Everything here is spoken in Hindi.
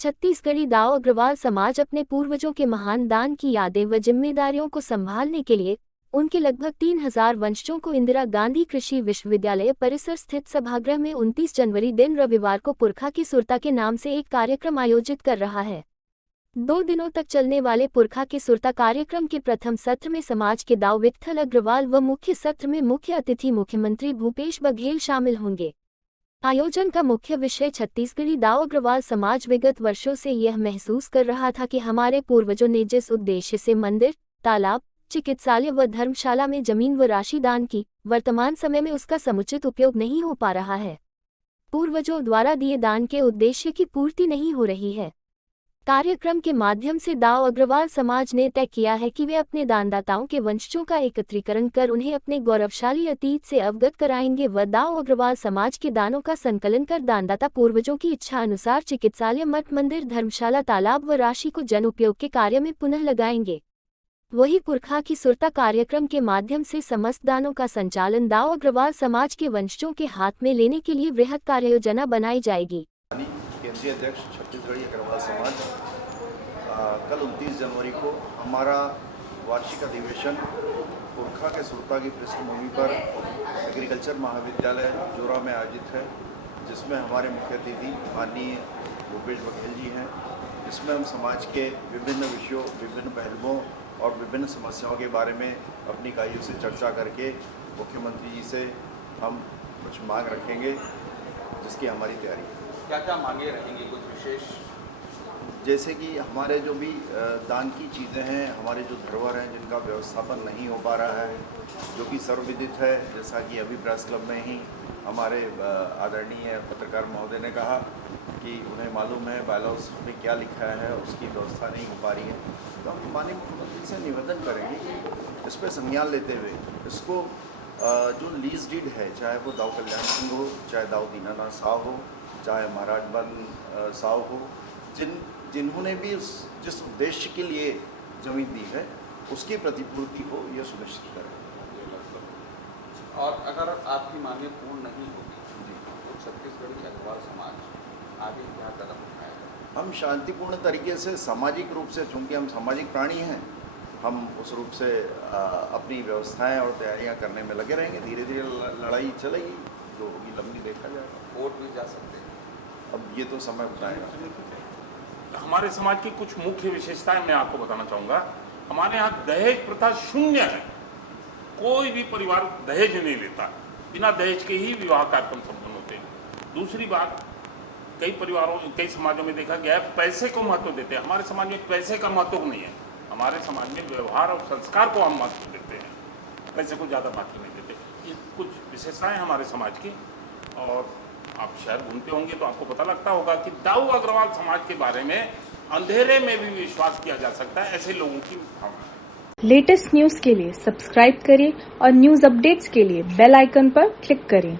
छत्तीसगढ़ी दाऊ अग्रवाल समाज अपने पूर्वजों के महान दान की यादें व जिम्मेदारियों को संभालने के लिए उनके लगभग 3000 वंशजों को इंदिरा गांधी कृषि विश्वविद्यालय परिसर स्थित सभागृह में 29 जनवरी दिन रविवार को पुरखा की सुरता के नाम से एक कार्यक्रम आयोजित कर रहा है। 2 दिनों तक चलने वाले पुरखा की सुरता कार्यक्रम के प्रथम सत्र में समाज के दाऊ विट्ठल अग्रवाल व मुख्य सत्र में मुख्य अतिथि मुख्यमंत्री भूपेश बघेल शामिल होंगे। आयोजन का मुख्य विषय छत्तीसगढ़ी दाऊ अग्रवाल समाज विगत वर्षों से यह महसूस कर रहा था कि हमारे पूर्वजों ने जिस उद्देश्य से मंदिर, तालाब, चिकित्सालय व धर्मशाला में जमीन व राशि दान की, वर्तमान समय में उसका समुचित उपयोग नहीं हो पा रहा है। पूर्वजों द्वारा दिए दान के उद्देश्य की पूर्ति नहीं हो रही है। कार्यक्रम के माध्यम से दाऊ अग्रवाल समाज ने तय किया है कि वे अपने दानदाताओं के वंशजों का एकत्रीकरण कर उन्हें अपने गौरवशाली अतीत से अवगत कराएंगे व दाऊ अग्रवाल समाज के दानों का संकलन कर दानदाता पूर्वजों की इच्छा अनुसार चिकित्सालय, मठ मंदिर, धर्मशाला, तालाब व राशि को जन उपयोग के कार्य में पुनः लगाएंगे। वही पुरखा की सुरता कार्यक्रम के माध्यम से समस्त दानों का संचालन दाऊ अग्रवाल समाज के वंशजों के हाथ में लेने के लिए वृहद कार्ययोजना बनाई जाएगी। केंद्रीय अध्यक्ष छत्तीसगढ़ी अग्रवाल समाज कल 29 जनवरी को हमारा वार्षिक अधिवेशन पुरखा के सुरता की पृष्ठभूमि पर एग्रीकल्चर महाविद्यालय जोरा में आयोजित है, जिसमें हमारे मुख्य अतिथि माननीय भूपेश बघेल जी हैं, जिसमें हम समाज के विभिन्न विषयों, विभिन्न पहलुओं और विभिन्न समस्याओं के बारे में अपनी इकाइयों से चर्चा करके मुख्यमंत्री जी से हम कुछ मांग रखेंगे, जिसकी हमारी तैयारी है। क्या क्या मांगे रहेंगी, कुछ विशेष? जैसे कि हमारे जो भी दान की चीज़ें हैं, हमारे जो धरोहर हैं जिनका व्यवस्थापन नहीं हो पा रहा है, जो कि सर्वविदित है, जैसा कि अभी प्रेस क्लब में ही हमारे आदरणीय पत्रकार महोदय ने कहा कि उन्हें मालूम है बायलॉज में क्या लिखा है, उसकी व्यवस्था नहीं हो पा रही है। तो हम माननीय मुख्यमंत्री से निवेदन करेंगे कि इस पर संज्ञान लेते हुए इसको जो लीज डीड है, चाहे वो दाऊ कल्याण सिंह हो, चाहे दाऊ दीनानाथ साव हो, चाहे महाराज बन साव हो, जिन्होंने भी जिस उद्देश्य के लिए जमीन दी है उसकी प्रतिपूर्ति हो, यह सुनिश्चित करें। और अगर आपकी मांगें पूर्ण नहीं होगी तो छत्तीसगढ़ी अग्रवाल समाज आगे क्या कदम उठाएगा? हम शांतिपूर्ण तरीके से, सामाजिक रूप से, चूँकि हम सामाजिक प्राणी हैं, हम उस रूप से अपनी व्यवस्थाएं और तैयारियां करने में लगे रहेंगे। धीरे धीरे लड़ाई चलेगी, जो होगी लंबी देखा जाएगा। कोर्ट भी जा सकते हैं, अब ये तो समय बताएगा। हमारे समाज की कुछ मुख्य विशेषताएं मैं आपको बताना चाहूँगा। हमारे यहाँ दहेज प्रथा शून्य है, कोई भी परिवार दहेज नहीं लेता, बिना दहेज के ही विवाह कार्यक्रम संपन्न होते हैं। दूसरी बात, कई परिवारों, कई समाजों में देखा गया है पैसे को महत्व देते हैं। हमारे समाज में पैसे का महत्व नहीं है, हमारे समाज में व्यवहार और संस्कार को हम महत्व देते हैं, पैसे को ज़्यादा महत्व नहीं देते। ये कुछ विशेषताएं हमारे समाज की। और आप शहर घूमते होंगे तो आपको पता लगता होगा कि दाऊ अग्रवाल समाज के बारे में अंधेरे में भी विश्वास किया जा सकता है, ऐसे लोगों की भावना। लेटेस्ट न्यूज के लिए सब्सक्राइब करें और न्यूज अपडेट्स के लिए बेल आइकन पर क्लिक करें।